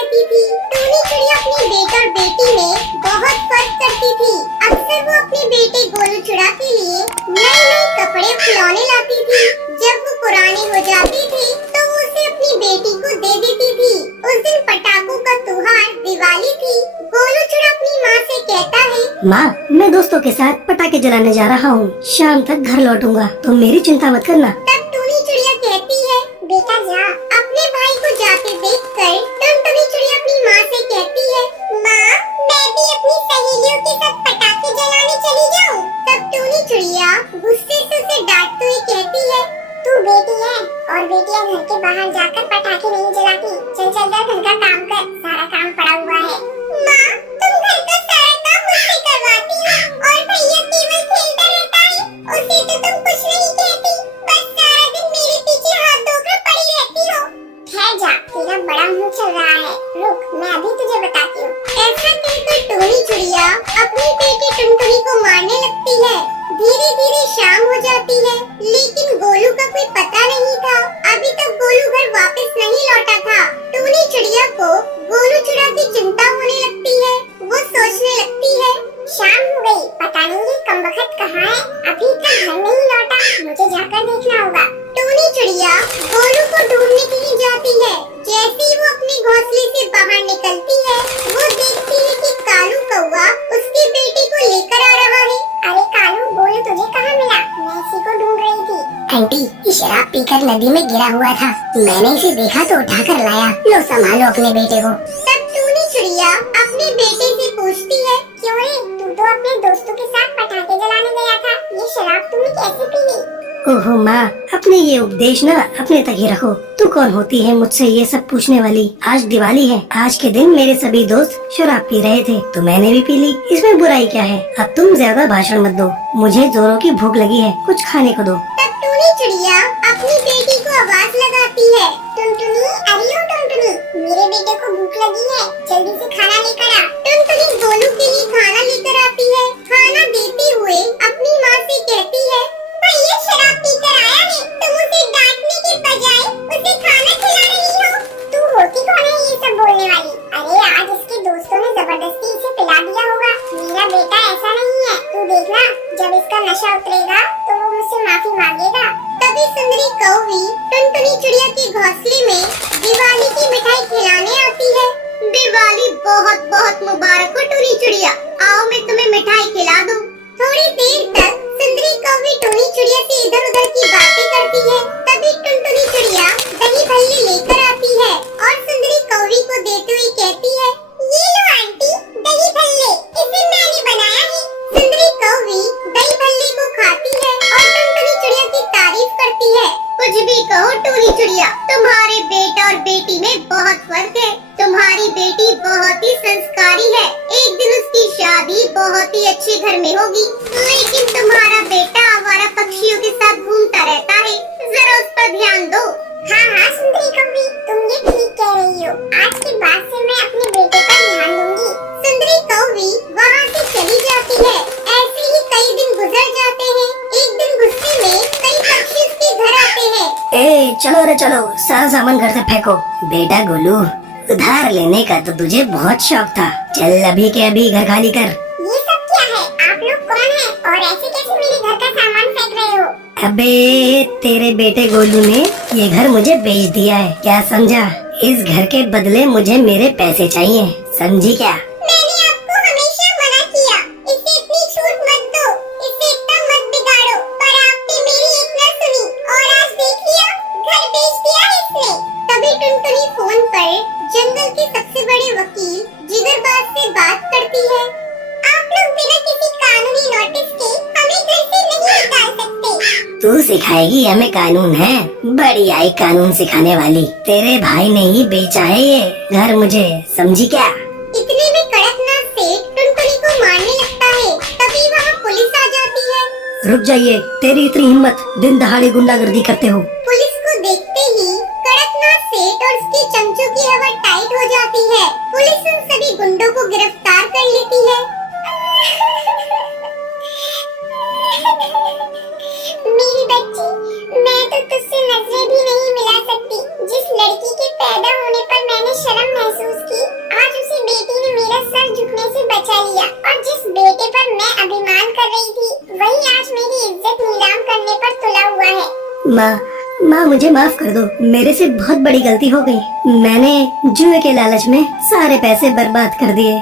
रहती थी। टूनी चिड़िया अपने बेटे और बेटी में बहुत फर्क करती थी। अक्सर वो अपने बेटे गोलू चिड़ा के लिए नए नए कपड़े और खिलौने लाती थी। जब वो पुराने हो जाते थे तो वो उसे अपनी बेटी को दे देती थी। उस दिन पटाखों का त्योहार दिवाली थी। गोलू चिड़ा अपनी माँ से कहता है, माँ, मैं दोस्तों के साथ पटाखे जलाने जा रहा हूँ। शाम तक घर लौटूंगा, तुम मेरी चिंता मत करना। तब टूनी चिड़िया कहती है, बेटा जा। अपने भाई को जाते देखकर टुनटुनी चिड़िया अपनी माँ से कहती है, माँ, मैं भी अपनी सहेलियों के साथ पटाखे जलाने चली जाऊँ। तब टूनी चिड़िया गुस्से से उसे डांटते हुए कहती है, तू बेटी है और बेटियां घर के बाहर जाकर पटाखे नहीं जलाती। चल चल जा, घर का काम कर, सारा काम पड़ा हुआ है। माँ, तुम घर का सारा काम मुझसे करवाती हो और भैया केवल खेलता रहता है, उसे तो तुम कुछ नहीं कहती, बस सारा दिन मेरे पीछे हाथ धोकर पड़ी रहती हो। ठहर जा, तेरा बड़ा मुंह चल रहा है, रुक मैं अभी तुझे बताती हूँ। ऐसा कहकर टूनी चिड़िया अपनी बेटी टुनटुनी को मारने लगती है। धीरे धीरे शाम हो जाती है, लेकिन गोलू का कोई पता नहीं था। अभी तक गोलू घर वापस नहीं लौटा था। टूनी चिड़िया को गोलू चिड़ा की चिंता होने लगती है। वो सोचने लगती है, शाम हो गई, पता नहीं ये कमबख्त कहाँ है, अभी तक घर नहीं लौटा, मुझे जाकर देखना होगा। टूनी चिड़िया गोलू को ढूंढने के लिए जाती है। जैसे ही वो अपने घोंसले से बाहर निकलती है, वो देखती है कि कालू कौवा उसकी बेटी को लेकर आ रहा है। अरे कालू, गोलू तुझे कहाँ मिला? मैं इसी को ढूंढ रही थी। आंटी, ये शराब पीकर नदी में गिरा हुआ था, मैंने इसे देखा तो उठाकर लाया। लो संभालो अपने बेटे को। तब टूनी चिड़िया अपने बेटे से पूछती है, क्यों रे, तू तो अपने दोस्तों के साथ पटाखे जलाने गया था, ये शराब तूने कैसे पी ली? ओहो माँ, अपने ये उपदेश ना अपने तक ही रखो। तू कौन होती है मुझसे ये सब पूछने वाली? आज दिवाली है, आज के दिन मेरे सभी दोस्त शराब पी रहे थे तो मैंने भी पी ली, इसमें बुराई क्या है? अब तुम ज्यादा भाषण मत दो, मुझे जोरों की भूख लगी है, कुछ खाने को दो। तब टूनी चिड़िया अपनी बेटी को आवाज लगाती है, टुनटुनी, अरे ओ टुनटुनी, मेरे बेटे को भूख लगी है, जल्दी से खाना लेकर आ। टुनटुनी गोलू के लिए खाना लेकर आती है। खाना देते हुए अपनी माँ से कहती है, भैया शराब पीकर आया है, तुम उसे डांटने के बजाय उसे खाना खिला रही हो। तू होती कौन है ये सब बोलने वाली? अरे आज इसके दोस्तों ने जबरदस्ती इसे पिला दिया होगा। मेरा बेटा ऐसा नहीं है, तू देखना, जब इसका नशा उतरेगा तो वो मुझसे माफी मांगेगा। तभी सुंदरी कौवी टुनटुनी चिड़िया के घोंसले में दिवाली की मिठाई खिलाने आती है। दिवाली बहुत बहुत मुबारक हो टुनी चिड़िया, आओ मैं तुम्हें मिठाई खिला दूं। थोड़ी देर तक सुंदरी कौवी टुनी चिड़िया से इधर उधर की बातें करती है। तभी टुनटुनी चिड़िया दही भल्ले लेकर आती है और सुंदरी कौवी को देते हुए कहती है, ये लो आंटी, दही भल्ले, इसे मैंने बनाया है। सुंदरी कौवी दही भल्ले को खाती है और टुनटुनी चिड़िया की तारीफ करती है। कुछ भी कहो टूनी चिड़िया, तुम्हारे बेटा और बेटी में बहुत फर्क है। तुम्हारी बेटी बहुत ही संस्कारी है, एक दिन उसकी शादी बहुत ही अच्छे घर में होगी, लेकिन तुम्हारा बेटा आवारा पक्षियों के साथ घूमता रहता है, जरा उस पर ध्यान दो। हाँ हाँ सुंदरी कौवी, तुम ये ठीक कह रही हो, आज के बाद से मैं अपने बेटे पर ध्यान दूंगी। सुंदरी कौवी वहाँ से चली जाती है। ऐसे ही कई दिन गुजर जाते हैं। एक दिन गुस्से में कई पक्षी उसके घर आते हैं। ए चलो रे चलो, सारा सामान घर से फेंको। बेटा गोलू, उधार लेने का तो तुझे बहुत शौक था, चल अभी के अभी घर खाली कर। ये सब क्या है? आप लोग कौन हैं और ऐसे कैसे मेरे घर का सामान फेंक रहे हो? अबे तेरे बेटे गोलू ने ये घर मुझे बेच दिया है, क्या समझा? इस घर के बदले मुझे मेरे पैसे चाहिए, समझी क्या? मैंने आपको हमेशा मना किया, इसे इतनी छूट मत दो, इसे इतना मत बिगाड़ो, पर आपने मेरी एक न सुनी और आज देख लिया, घर बेच दिया है इसने। तभी टुनटुनी फोन पर जंगल के सबसे बड़े वकील जिगरबाज से बात करती है। आप लोग बिना किसी कानूनी नोटिस के हमें घर से नहीं निकाल सकते। तू सिखाएगी हमें कानून है? बड़ी आई कानून सिखाने वाली। तेरे भाई ने ही बेचा है ये घर मुझे, समझी क्या? इतने में कड़कनाथ सेठ टुनटुनी को मारने लगता है। तभी वहाँ पुलिस आ जाती है। रुक जाइए, तेरी इतनी हिम्मत, दिन दहाड़े गुंडागर्दी करते हो। पुलिस को देखते ही कड़कनाथ सेठ और उसके चमचों की हवा टाइट हो जाती है। पुलिस उन सभी गुंडों को गिरफ्तार कर लेती है। मेरी बच्ची, मैं तो तुझसे नजरें भी नहीं मिला सकती। जिस लड़की के पैदा होने पर मैंने शर्म महसूस की वही आज मेरी इज्जत नीलाम करने पर तुला हुआ है। माँ मुझे माफ कर दो, मेरे से बहुत बड़ी गलती हो गई। मैंने जुए के लालच में सारे पैसे बर्बाद कर दिए।